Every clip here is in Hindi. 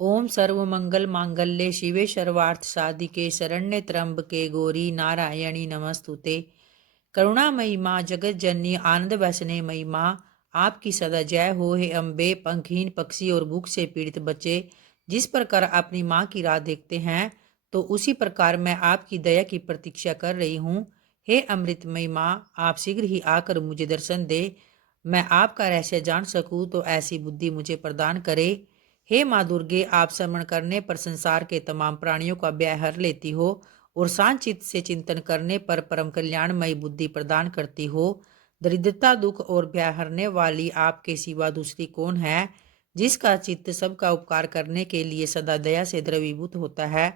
ओम सर्वमंगल मांगल्ये शिवे सर्वार्थ साधिके शरण्ये त्र्यंबके गौरी नारायणी नमस्तुते। करुणामयी माँ जगत जननी आनंद वैसने मई माँ, आपकी सदा जय हो। हे अम्बे, पंखहीन पक्षी और भूख से पीड़ित बच्चे जिस प्रकार अपनी माँ की राह देखते हैं, तो उसी प्रकार मैं आपकी दया की प्रतीक्षा कर रही हूँ। हे अमृतमयी माँ, आप शीघ्र ही आकर मुझे दर्शन दे, मैं आपका रहस्य जान सकूँ, तो ऐसी बुद्धि मुझे प्रदान करे। हे माँ दुर्गे, आप स्मरण करने पर संसार के तमाम प्राणियों का भय हर लेती हो और शांत चित्त से चिंतन करने पर परम कल्याणमयी बुद्धि प्रदान करती हो। दरिद्रता, दुख और भय हरने वाली आपके सिवा दूसरी कौन है, जिसका चित्त सबका उपकार करने के लिए सदा दया से द्रवीभूत होता है।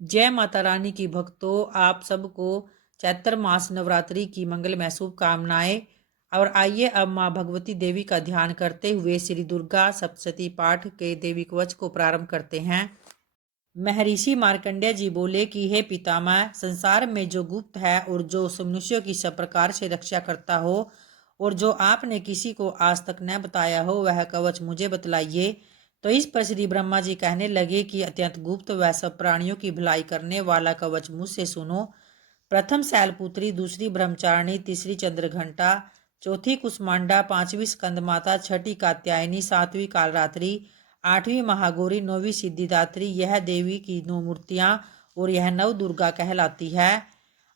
जय माता रानी की भक्तों, आप सबको चैत्र मास नवरात्रि की मंगलमय शुभकामनाएं। और आइए अब माँ भगवती देवी का ध्यान करते हुए श्री दुर्गा सप्तशती पाठ के देवी कवच को प्रारंभ करते हैं। महर्षि मार्कंडेय जी बोले कि हे पितामह, संसार में जो गुप्त है और जो मनुष्यों की सब प्रकार से रक्षा करता हो और जो आपने किसी को आज तक न बताया हो, वह कवच मुझे बतलाइए। तो इस पर श्री ब्रह्मा जी कहने लगे कि अत्यंत गुप्त व सब प्राणियों की भलाई करने वाला कवच मुझसे सुनो। प्रथम शैलपुत्री, दूसरी ब्रह्मचारिणी, तीसरी चंद्रघंटा, चौथी कुष्मांडा, पांचवी स्कंदमाता, छठी कात्यायनी, सातवीं कालरात्रि, आठवीं महागौरी, नौवीं सिद्धिदात्री, यह देवी की 9 मूर्तियां और यह नव दुर्गा कहलाती है।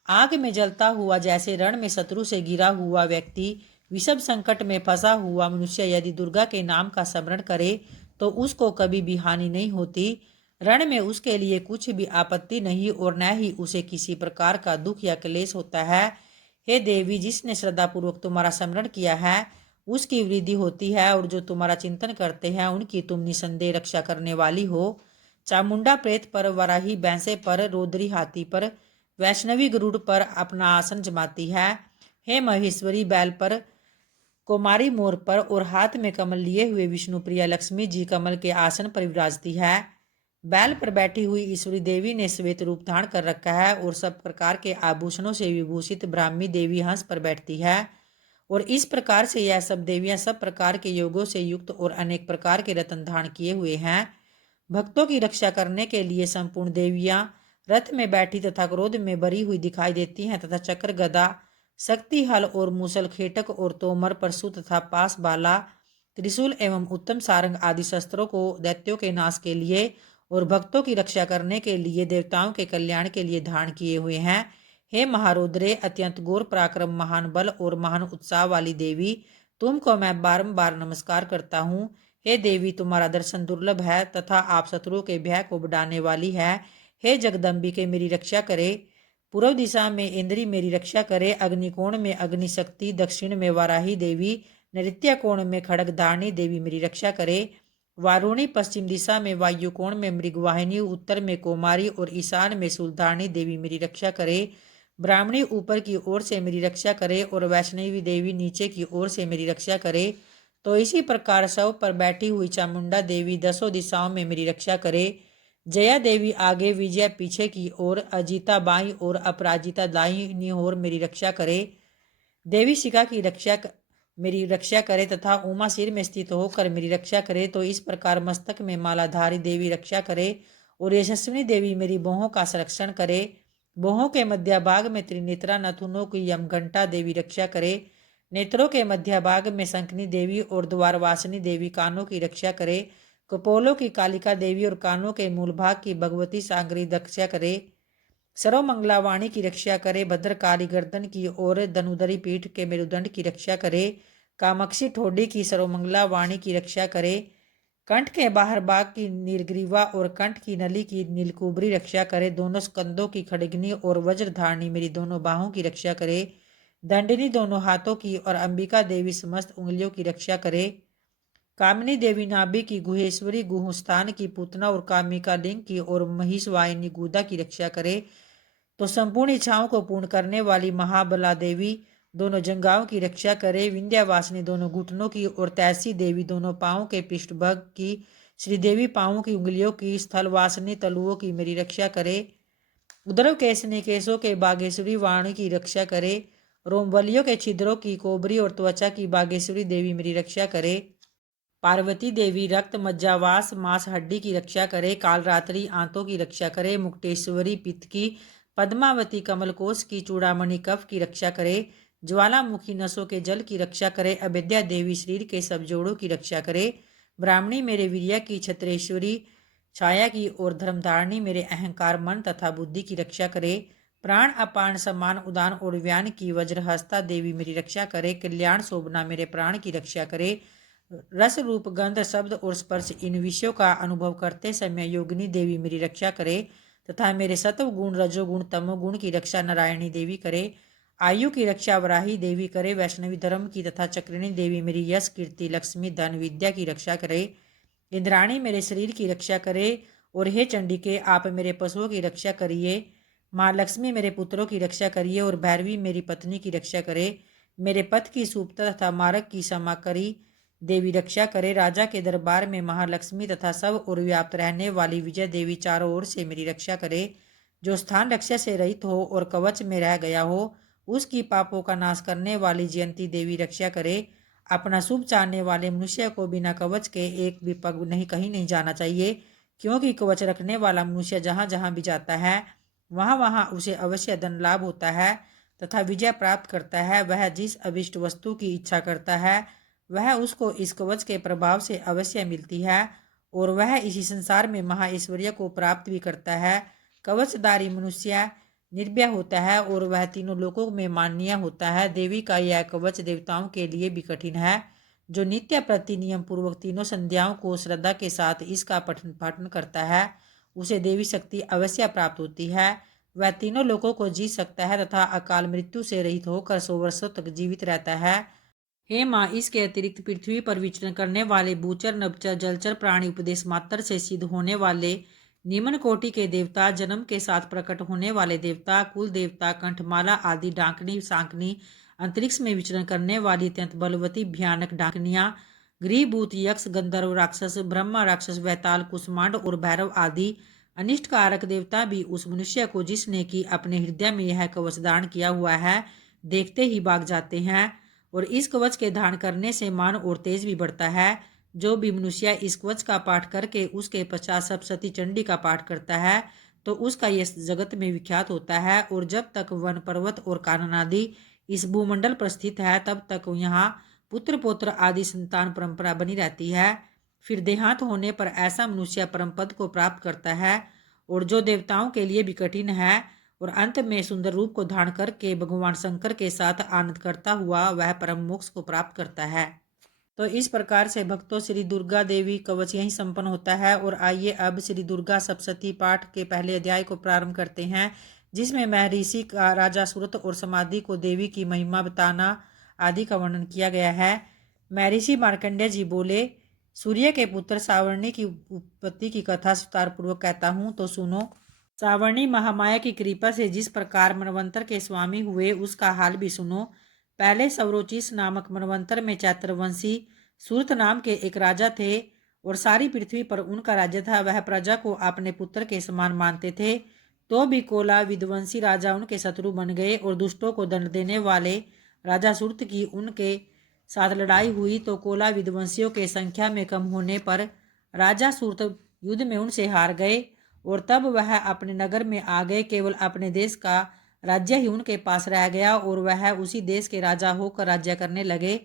आग में जलता हुआ जैसे रण में शत्रु से गिरा हुआ व्यक्ति, विषम संकट में फंसा हुआ मनुष्य यदि दुर्गा के नाम का स्मरण करे तो उसको कभी भी हानि नहीं होती। रण में उसके लिए कुछ भी आपत्ति नहीं और न ही उसे किसी प्रकार का दुख या क्लेश होता है। हे देवी, जिसने श्रद्धापूर्वक तुम्हारा स्मरण किया है उसकी वृद्धि होती है और जो तुम्हारा चिंतन करते हैं उनकी तुम निसंदेह रक्षा करने वाली हो। चामुंडा प्रेत पर, वराही भैंसे पर, रोदरी हाथी पर, वैष्णवी गरुड़ पर अपना आसन जमाती है। हे महेश्वरी, बैल पर, कुमारी मोर पर और हाथ में कमल लिए हुए विष्णुप्रिया लक्ष्मी जी कमल के आसन पर विराजती है। बैल पर बैठी हुई ईश्वरी देवी ने श्वेत रूप धारण कर रखा है और सब प्रकार के आभूषणों से विभूषित ब्राह्मी देवी हंस पर बैठती है। और इस प्रकार से यह सब देवियां सब प्रकार के योगों से युक्त और अनेक प्रकार के रत्न धारण किए हुए हैं। भक्तों की रक्षा करने के लिए संपूर्ण देवियां रथ में बैठी तथा क्रोध में भरी हुई दिखाई देती हैं तथा चक्र, गदा, शक्ति, हल और मूसल, खेटक और तोमर, परशु तथा पास बाला, त्रिशूल एवं उत्तम सारंग आदि शस्त्रों को दैत्यों के नाश के लिए और भक्तों की रक्षा करने के लिए, देवताओं के कल्याण के लिए धारण किए हुए हैं। हे महारुद्रे, अत्यंत घोर पराक्रम, महान बल और महान उत्साह वाली देवी, तुमको मैं बारंबार नमस्कार करता हूँ। हे देवी, तुम्हारा दर्शन दुर्लभ है तथा आप शत्रुओं के भय को बढ़ाने वाली है। हे जगदम्बिके, मेरी रक्षा करे। पूर्व दिशा में इंद्री मेरी रक्षा करे, अग्निकोण में अग्नि शक्ति, दक्षिण में वाराही देवी, नृत्य कोण में खड़गधारणी देवी मेरी रक्षा करे। वारुणी, पश्चिम दिशा में वायुकोण में मृगवाहिनी, उत्तर में कोमारी और ईशान में शूलधारणी देवी मेरी रक्षा करे। ब्राह्मणी ऊपर की ओर से मेरी रक्षा करे और वैष्णवी देवी नीचे की ओर से मेरी रक्षा करे। तो इसी प्रकार शव पर बैठी हुई चामुंडा देवी दसों दिशाओं में मेरी रक्षा करे। जया देवी आगे, विजया पीछे की ओर, अजिता बाईं और अपराजिता दाईं ओर मेरी रक्षा करे। देवी शिखा की मेरी रक्षा करे तथा उमा सिर में स्थित होकर मेरी रक्षा करे। तो इस प्रकार मस्तक में मालाधारी देवी रक्षा करे और यशस्विनी देवी मेरी बाहों का संरक्षण करे। बाहों के मध्य भाग में त्रिनेत्रा, नथुनों की यमघंटा देवी रक्षा करे। नेत्रों के मध्य भाग में शंखनी देवी और द्वारवासिनी देवी कानों की रक्षा करे। कपोलों की कालिका देवी और कानों के मूल भाग की भगवती सांगरी रक्षा करे। सर्वमंगला वाणी की रक्षा करे। भद्रकाली गर्दन की और धनुधरी पीठ के मेरुदंड की रक्षा करे। कामाक्षी ठोडी की सर्वमंगला वाणी की रक्षा करे। कंठ के बाहर भाग की नीलग्रीवा और कंठ की नली की नीलकुबरी रक्षा करे। दोनों स्कंदों की खड़गनी और वज्रधारणी मेरी दोनों बाहों की रक्षा करे। दंडिनी दोनों हाथों की और अंबिका देवी समस्त उंगलियों की रक्षा करे। कामिनी देवी नाभि की, गुहेश्वरी गुहस्थान की, पूतना और कामिका लिंग की और महिषवाहिनी गुदा की रक्षा करे। तो संपूर्ण इच्छाओं को पूर्ण करने वाली महाबला देवी दोनों जंघाओं की रक्षा करे। विंध्यावासिनी दोनों घुटनों की और तैसी देवी दोनों पांवों के पृष्ठभाग की। श्रीदेवी पांवों की उंगलियों की, स्थलवासिनी तलुओं की मेरी रक्षा करे। उदरव केसनी केशों के बागेश्वरी वाणी की रक्षा करे। रोमवलियों के छिद्रों की, कोबरी और त्वचा की बागेश्वरी देवी मेरी रक्षा करे। पार्वती देवी रक्त मज्जावास मांस हड्डी की रक्षा करे, कालरात्रि आंतों की रक्षा करे, मुक्तेश्वरी पित्त की, पद्मावती कमलकोश की, चूड़ामणि कफ की रक्षा करे, ज्वालामुखी नसों के जल की रक्षा करे, अविद्या देवी शरीर के सब जोड़ों की रक्षा करे, ब्राह्मणी मेरे वीर्य की, छत्रेश्वरी छाया की और धर्मधारिणी मेरे अहंकार मन तथा बुद्धि की रक्षा करे, प्राण अपान समान उदान और व्यान की वज्रहस्ता देवी मेरी रक्षा करे, कल्याण शोभना मेरे प्राण की रक्षा करे, रस रूप गंध शब्द और स्पर्श इन विषयों का अनुभव करते समय योगिनी देवी मेरी रक्षा करे तथा मेरे सत्व गुण रजोगुण तमोगुण की रक्षा नारायणी देवी करे, आयु की रक्षा वराही देवी करे, वैष्णवी धर्म की तथा चक्रिणी देवी मेरी यश कीर्ति लक्ष्मी धन विद्या की रक्षा करे, इंद्राणी मेरे शरीर की रक्षा करे, और हे चंडिके आप मेरे पशुओं की रक्षा करिए, माँ लक्ष्मी मेरे पुत्रों की रक्षा करिए, और भैरवी मेरी पत्नी की रक्षा करे, मेरे पथ की सुप्ता तथा मार्ग की क्षमा करी देवी रक्षा करे, राजा के दरबार में महालक्ष्मी तथा सब और व्याप्त रहने वाली विजय देवी चारों ओर से मेरी रक्षा करे, जो स्थान रक्षा से रहित हो और कवच में रह गया हो उसकी पापों का नाश करने वाली जयंती देवी रक्षा करे, अपना शुभ चाहने वाले मनुष्य को बिना कवच के एक भी पग नहीं कहीं नहीं जाना चाहिए, क्योंकि कवच रखने वाला मनुष्य जहाँ जहाँ भी जाता है वहाँ वहाँ उसे अवश्य धन लाभ होता है तथा विजय प्राप्त करता है। वह जिस अभिष्ट वस्तु की इच्छा करता है वह उसको इस कवच के प्रभाव से अवश्य मिलती है और वह इसी संसार में महाऐश्वर्य को प्राप्त भी करता है। कवचधारी मनुष्य निर्भय होता है और वह तीनों लोकों में माननीय होता है। देवी का यह कवच देवताओं के लिए भी कठिन है। जो नित्य प्रति नियम पूर्वक तीनों संध्याओं को श्रद्धा के साथ इसका पठन पाठन करता है उसे देवी शक्ति अवश्य प्राप्त होती है। वह तीनों लोकों को जीत सकता है तथा अकाल मृत्यु से रहित होकर 100 वर्षों तक जीवित रहता है। हे माँ, इसके अतिरिक्त पृथ्वी पर विचरण करने वाले भूचर नभचर जलचर प्राणी उपदेश मात्र से सिद्ध होने वाले निम्न कोटि के देवता, जन्म के साथ प्रकट होने वाले देवता, कुल देवता, कंठमाला आदि डाकनी सांकनी, अंतरिक्ष में विचरण करने वाली अत्यंत बलवती भयानक डाकनियां, गृहभूत यक्ष गंधर्व राक्षस ब्रह्मा राक्षस वैताल कुष्मांड और भैरव आदि अनिष्ट कारक देवता भी उस मनुष्य को जिसने कि अपने हृदय में यह कवच धारण किया हुआ है देखते ही भाग जाते हैं। और इस कवच के धारण करने से मान और तेज भी बढ़ता है। जो भी मनुष्य इस कवच का पाठ करके उसके पश्चात सप्तशती चंडी का पाठ करता है तो उसका यश जगत में विख्यात होता है। और जब तक वन पर्वत और कानन आदि इस भूमंडल पर स्थित है तब तक यहाँ पुत्र पौत्र आदि संतान परंपरा बनी रहती है। फिर देहांत होने पर ऐसा मनुष्य परम पद को प्राप्त करता है और जो देवताओं के लिए भी कठिन है, और अंत में सुंदर रूप को धारण करके भगवान शंकर के साथ आनंद करता हुआ वह परम मोक्ष को प्राप्त करता है। तो इस प्रकार से भक्तों श्री दुर्गा देवी कवच यही संपन्न होता है। और आइए अब श्री दुर्गा सप्तशती पाठ के पहले अध्याय को प्रारंभ करते हैं, जिसमें महर्षि का राजा सूरत और समाधि को देवी की महिमा बताना आदि का वर्णन किया गया है। महर्षि मार्कंडेय जी बोले, सूर्य के पुत्र सावर्णी की उत्पत्ति की कथा विस्तार पूर्वक कहता हूँ तो सुनो। सावर्णी महामाया की कृपा से जिस प्रकार मनवंतर के स्वामी हुए उसका हाल भी सुनो। पहले सवरोचिस नामक मनवंतर में चैत्रवंशी सूरत नाम के एक राजा थे और सारी पृथ्वी पर उनका राज्य था। वह प्रजा को अपने पुत्र के समान मानते थे। तो भी कोला विध्वंसी राजा उनके शत्रु बन गए और दुष्टों को दंड देने वाले राजा सूरत की उनके साथ लड़ाई हुई तो कोला विध्वंसियों के संख्या में कम होने पर राजा सूरत युद्ध में उनसे हार गए और तब वह अपने नगर में आ गए। केवल अपने देश का राज्य ही उनके पास रह गया और वह उसी देश के राजा होकर राज्य करने लगे।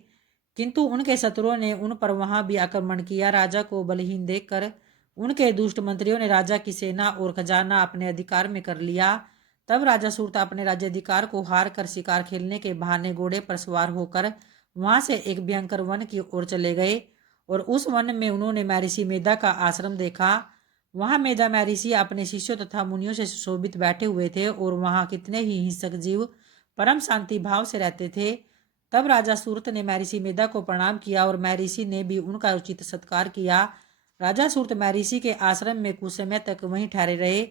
किंतु उनके शत्रुओं ने उन पर वहां भी आक्रमण किया। राजा को बलहीन देखकर उनके दुष्ट मंत्रियों ने राजा की सेना और खजाना अपने अधिकार में कर लिया। तब राजा सूरत अपने राज्याधिकार को हार कर शिकार खेलने के बहाने घोड़े पर सवार होकर वहां से एक भयंकर वन की ओर चले गए और उस वन में उन्होंने महर्षि मेधा का आश्रम देखा। वहां मेधा महर्षि अपने शिष्यों तथा मुनियों से सुशोभित बैठे हुए थे और वहां कितने ही हिंसक जीव परम शांति भाव से रहते थे। तब राजा सूरत ने महर्षि मेधा को प्रणाम किया और महर्षि ने भी उनका उचित सत्कार किया। राजा सूरत महर्षि के आश्रम में कुछ समय तक वहीं ठहरे रहे।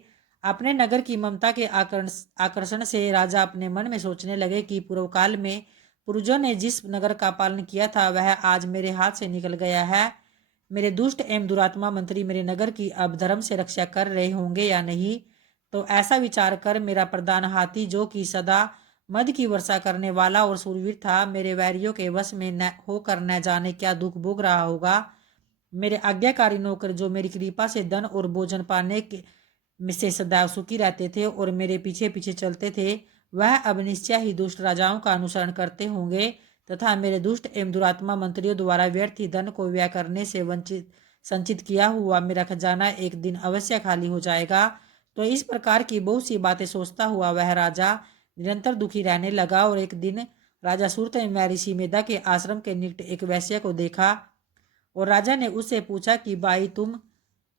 अपने नगर की ममता के आकर्षण से राजा अपने मन में सोचने लगे कि पूर्व काल में पूर्वजों ने जिस नगर का पालन किया था वह आज मेरे हाथ से निकल गया है। मेरे दुष्ट एवं दुरात्मा मंत्री मेरे नगर की अब धर्म से रक्षा कर रहे होंगे या नहीं। तो ऐसा विचार कर मेरा प्रधान हाथी जो कि सदा मद की वर्षा करने वाला और सूरवीर था, मेरे वैरियों के वश में न होकर न जाने क्या दुख भोग रहा होगा। मेरे आज्ञाकारी नौकर जो मेरी कृपा से धन और भोजन पाने के में से सदैव सुखी रहते थे और मेरे पीछे पीछे चलते थे, वह अब निश्चय ही दुष्ट राजाओं का अनुसरण करते होंगे तथा मेरे दुष्ट एवं दुरात्मा मंत्रियों द्वारा व्यर्थ ही धन को व्यय करने से वंचित संचित किया हुआ मेरा खजाना एक दिन अवश्य खाली हो जाएगा। तो इस प्रकार की बहुत सी बातें सोचता हुआ वह राजा निरंतर दुखी रहने लगा। और एक दिन राजा सूरत ने ऋषि मेधा के आश्रम के निकट एक वैश्य को देखा और राजा ने उससे पूछा कि भाई तुम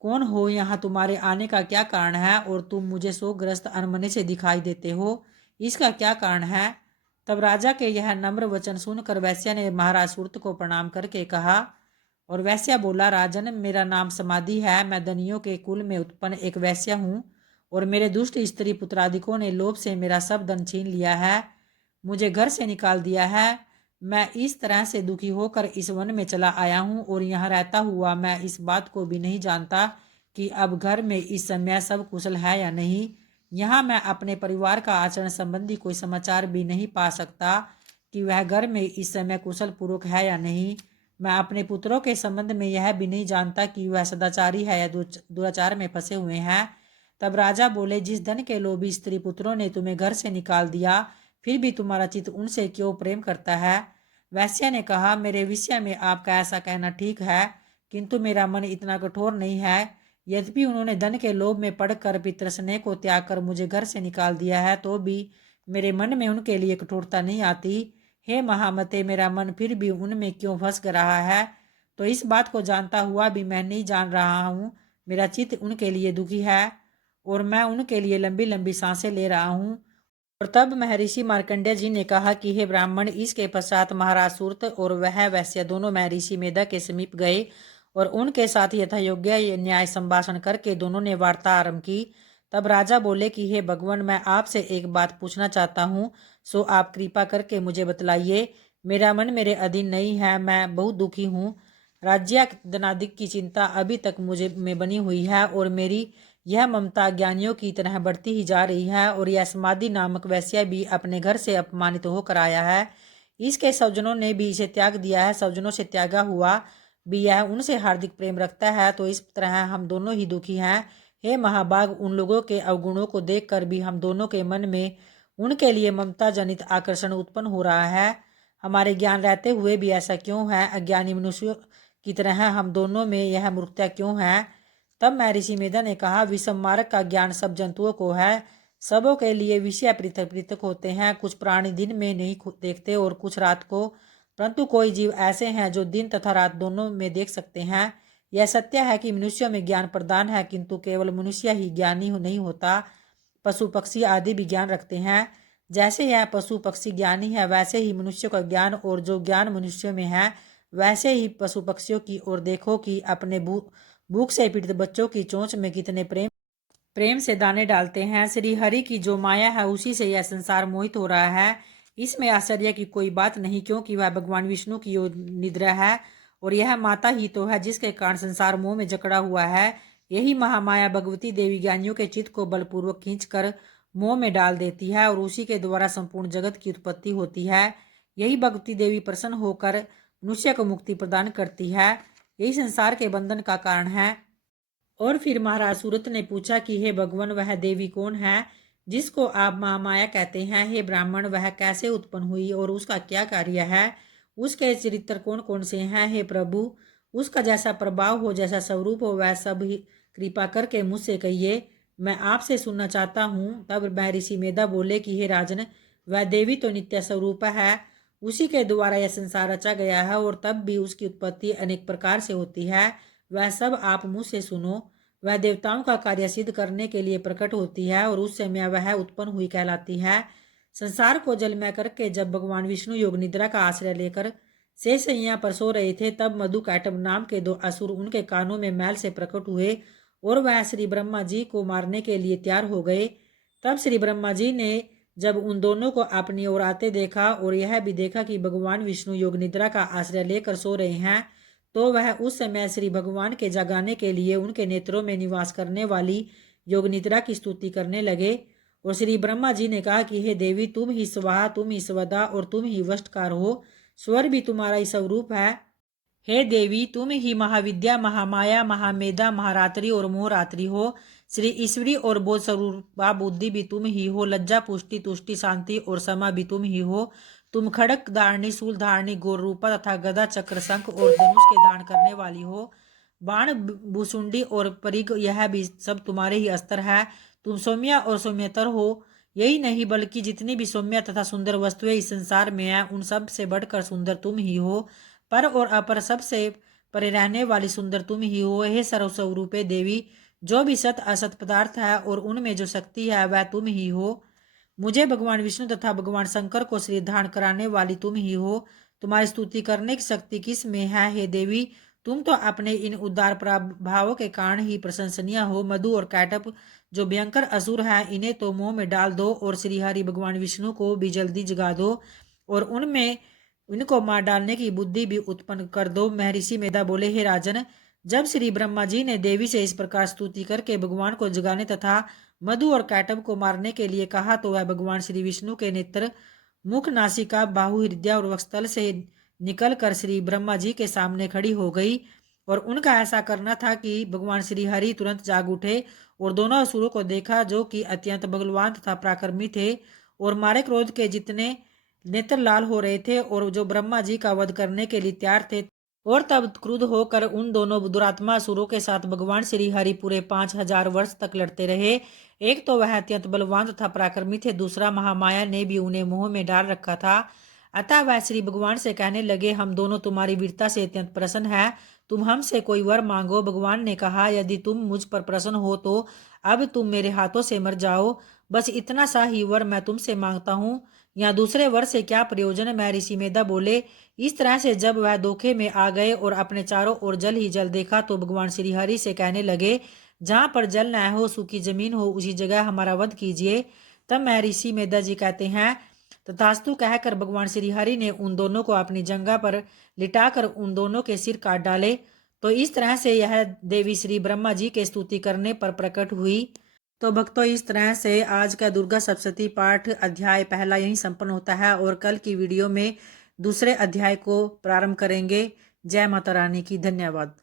कौन हो, यहाँ तुम्हारे आने का क्या कारण है और तुम मुझे शोकग्रस्त अनमने से दिखाई देते हो, इसका क्या कारण है। तब राजा के यह नम्र वचन सुनकर वैश्य ने महाराज सूरत को प्रणाम करके कहा। और वैश्य बोला, राजन मेरा नाम समाधि है, मैं दनियों के कुल में उत्पन्न एक वैश्य हूँ और मेरे दुष्ट स्त्री पुत्रादिकों ने लोभ से मेरा सब धन छीन लिया है, मुझे घर से निकाल दिया है। मैं इस तरह से दुखी होकर इस वन में चला आया हूँ और यहाँ रहता हुआ मैं इस बात को भी नहीं जानता कि अब घर में इस समय सब कुशल है या नहीं। यहाँ मैं अपने परिवार का आचरण संबंधी कोई समाचार भी नहीं पा सकता कि वह घर में इस समय कुशल पूर्वक है या नहीं। मैं अपने पुत्रों के संबंध में यह भी नहीं जानता कि वह सदाचारी है या दुराचार में फंसे हुए हैं। तब राजा बोले, जिस धन के लोभी स्त्री पुत्रों ने तुम्हें घर से निकाल दिया, फिर भी तुम्हारा चित्त उनसे क्यों प्रेम करता है। वैश्य ने कहा, मेरे विषय में आपका ऐसा कहना ठीक है, किंतु मेरा मन इतना कठोर नहीं है। यद्यपि उन्होंने धन के लोभ में पड़कर पितृ स्नेह को त्याग कर मुझे घर से निकाल दिया है, तो भी मेरे मन में उनके लिए कठोरता नहीं आती। हे महामते, मेरा मन फिर भी उनमें क्यों फंस रहा है। तो इस बात को जानता हुआ भी मैं नहीं जान रहा हूँ, मेरा चित्त उनके लिए दुखी है और मैं उनके लिए लंबी लंबी सांसें ले रहा हूँ। और तब महर्षि मार्कंडेय जी ने कहा कि हे ब्राह्मण, इसके पश्चात महाराज सूरत और वह वैश्य दोनों महर्षि मेधा के समीप गए और उनके साथ यथायोग्य न्याय संभाषण करके दोनों ने वार्ता आरंभ की। तब राजा बोले कि हे भगवान, मैं आपसे एक बात पूछना चाहता हूँ, सो आप कृपा करके मुझे बतलाइए। मेरा मन मेरे अधीन नहीं है, मैं बहुत दुखी हूँ। राज्य धनादिक की चिंता अभी तक मुझे में बनी हुई है और मेरी यह ममता ज्ञानियों की तरह बढ़ती ही जा रही है और यह समाधि नामक वैश्य भी अपने घर से अपमानित होकर आया है। इसके स्वजनों ने भी इसे त्याग दिया है, स्वजनों से त्यागा हुआ भी यह उनसे हार्दिक प्रेम रखता है। तो इस तरह हम दोनों ही दुखी हैं। हे महाभाग, उन लोगों के अवगुणों को देखकर भी हम दोनों के मन में उनके लिए ममता जनित आकर्षण उत्पन्न हो रहा है। हमारे ज्ञान रहते हुए भी ऐसा क्यों है। अज्ञानी मनुष्यों की तरह हम दोनों में यह मूर्खता क्यों है। तब महर्षि मेधा ने कहा, विषम मार्ग का ज्ञान सब जंतुओं को है, सबों के लिए विषय पृथक पृथक होते हैं। कुछ प्राणी दिन में नहीं देखते और कुछ रात को, परंतु कोई जीव ऐसे हैं जो दिन तथा रात दोनों में देख सकते हैं। यह सत्य है कि मनुष्यों में ज्ञान प्रदान है, किंतु केवल मनुष्य ही ज्ञानी नहीं होता, पशु पक्षी आदि भी ज्ञान रखते हैं। जैसे यह पशु पक्षी ज्ञानी है, वैसे ही मनुष्यों का ज्ञान, और जो ज्ञान मनुष्यों में है वैसे ही पशु पक्षियों की ओर देखो कि अपने भूख से पीड़ित बच्चों की चोंच में कितने प्रेम से दाने डालते हैं। श्री हरि की जो माया है उसी से यह संसार मोहित हो रहा है। इसमें आश्चर्य की कोई बात नहीं, क्योंकि वह भगवान विष्णु की ओर निद्रा है और यह माता ही तो है जिसके कारण संसार मोह में जकड़ा हुआ है। यही महामाया भगवती देवी ज्ञानियों के चित्त को बलपूर्वक खींचकर मोह में डाल देती है और उसी के द्वारा संपूर्ण जगत की उत्पत्ति होती है। यही भगवती देवी प्रसन्न होकर मनुष्य को मुक्ति प्रदान करती है। यही संसार के बंधन का कारण है। और फिर महाराज सूरत ने पूछा कि हे भगवान, वह देवी कौन है जिसको आप महामाया कहते हैं। हे ब्राह्मण, वह कैसे उत्पन्न हुई और उसका क्या कार्य है, उसके चरित्र कौन कौन से हैं। हे प्रभु, उसका जैसा प्रभाव हो, जैसा स्वरूप हो, वह सब ही कृपा करके मुझसे कहिए, मैं आपसे सुनना चाहता हूँ। तब महर्षि मेधा बोले कि हे राजन, वह देवी तो नित्य स्वरूप है, उसी के द्वारा यह संसार रचा गया है और तब भी उसकी उत्पत्ति अनेक प्रकार से होती है। वह सब आप मुझसे सुनो। वह देवताओं का कार्य सिद्ध करने के लिए प्रकट होती है और उस समय वह उत्पन्न हुई कहलाती है। संसार को जलमय करके जब भगवान विष्णु योग निद्रा का आश्रय लेकर शेषैया पर सो रहे थे, तब मधुकैटभ नाम के दो असुर उनके कानों में मैल से प्रकट हुए और वह श्री ब्रह्मा जी को मारने के लिए तैयार हो गए। तब श्री ब्रह्मा जी ने जब उन दोनों को अपनी ओर आते देखा और यह भी देखा कि भगवान विष्णु योग निद्रा का आश्रय लेकर सो रहे हैं, तो वह उस समय श्री भगवान के जगाने के लिए उनके नेत्रों में निवास करने वाली योग निद्रा की स्तुति करने लगे। और श्री ब्रह्मा जी ने कहा कि हे देवी, तुम ही स्वाहा, तुम ही स्वदा और तुम ही वष्टकार हो, स्वर भी तुम्हारा ही स्वरूप है। हे देवी, तुम ही महाविद्या, महामाया, महामेधा, महारात्रि और मोहरात्रि हो। श्री ईश्वरी और बोध स्वरूपा बुद्धि भी तुम ही हो। लज्जा, पुष्टि, तुष्टि, शांति और समा भी तुम ही हो। तुम खड़क धारणी, शूल धारणी, गौर रूपा तथा गदा, चक्र, शंख और धनुष के धारण करने वाली हो। बाण, भुसुंडी और परिग, यह भी सब तुम्हारे ही अस्त्र है। तुम सौम्या और सौम्यतर हो। यही नहीं बल्कि जितनी भी सौम्य तथा सुंदर वस्तुएं इस संसार में है, उन सब से बढ़कर सुंदर तुम ही हो। पर और अपर सबसे परे रहने वाली सुंदर तुम ही हो। हे सर्वस्वरूपे देवी, जो भी सत असत पदार्थ है और उनमें जो शक्ति है वह तुम ही हो। मुझे भगवान विष्णु तथा भगवान शंकर को श्री धारण कराने वाली तुम ही हो। तुम्हारी स्तुति करने की शक्ति किस में है हे देवी? तुम तो अपने इन उदार प्रभावों के कारण ही प्रशंसनीय हो। मधु और कैटप जो भयंकर असुर है, इन्हें तो मुंह में डाल दो और श्री हरि भगवान विष्णु को भी जल्दी जगा दो और उनमें इनको मार डालने की बुद्धि भी उत्पन्न कर दो। महर्षि मेधा बोले, हे राजन, जब श्री ब्रह्मा जी ने देवी से इस प्रकार स्तुति करके भगवान को जगाने तथा मधु और कैटब को मारने के लिए कहा, तो वह भगवान श्री विष्णु के नेत्र, मुख, नासिका, बाहु, हृदय और वक्षस्थल से निकल कर श्री ब्रह्मा जी के सामने खड़ी हो गई। और उनका ऐसा करना था कि भगवान श्री हरि तुरंत जाग उठे और दोनों असुरों को देखा, जो कि अत्यंत बलवान तथा पराक्रमी थे और मारे क्रोध के जितने नेत्र लाल हो रहे थे और जो ब्रह्मा जी का वध करने के लिए तैयार थे। और तब क्रुद्ध होकर उन दोनों दुरात्मा असुरों के साथ भगवान श्री हरि पूरे 5,000 वर्ष तक लड़ते रहे। एक तो वह अत्यंत बलवान तथा पराक्रमी थे, दूसरा महामाया ने भी उन्हें मोह में डाल रखा था। अतः वह श्री भगवान से कहने लगे, हम दोनों तुम्हारी वीरता से अत्यंत प्रसन्न है, तुम हमसे कोई वर मांगो। भगवान ने कहा, यदि तुम मुझ पर प्रसन्न हो तो अब तुम मेरे हाथों से मर जाओ। बस इतना सा ही वर मैं तुमसे मांगता हूँ, या दूसरे वर से क्या प्रयोजन? महर्षि मेधा बोले, इस तरह से जब वह धोखे में आ गए और अपने चारों ओर जल ही जल देखा, तो भगवान श्री हरि से कहने लगे, जहाँ पर जल न हो, सूखी जमीन हो, उसी जगह हमारा वध कीजिए। तब महर्षि मेधा जी कहते हैं, तथास्तु कहकर भगवान श्री हरि ने उन दोनों को अपनी जंघा पर लिटाकर उन दोनों के सिर काट डाले। तो इस तरह से यह देवी श्री ब्रह्मा जी के स्तुति करने पर प्रकट हुई। तो भक्तों, इस तरह से आज का दुर्गा सप्तशती पाठ अध्याय पहला यहीं संपन्न होता है और कल की वीडियो में दूसरे अध्याय को प्रारंभ करेंगे। जय माता रानी की। धन्यवाद।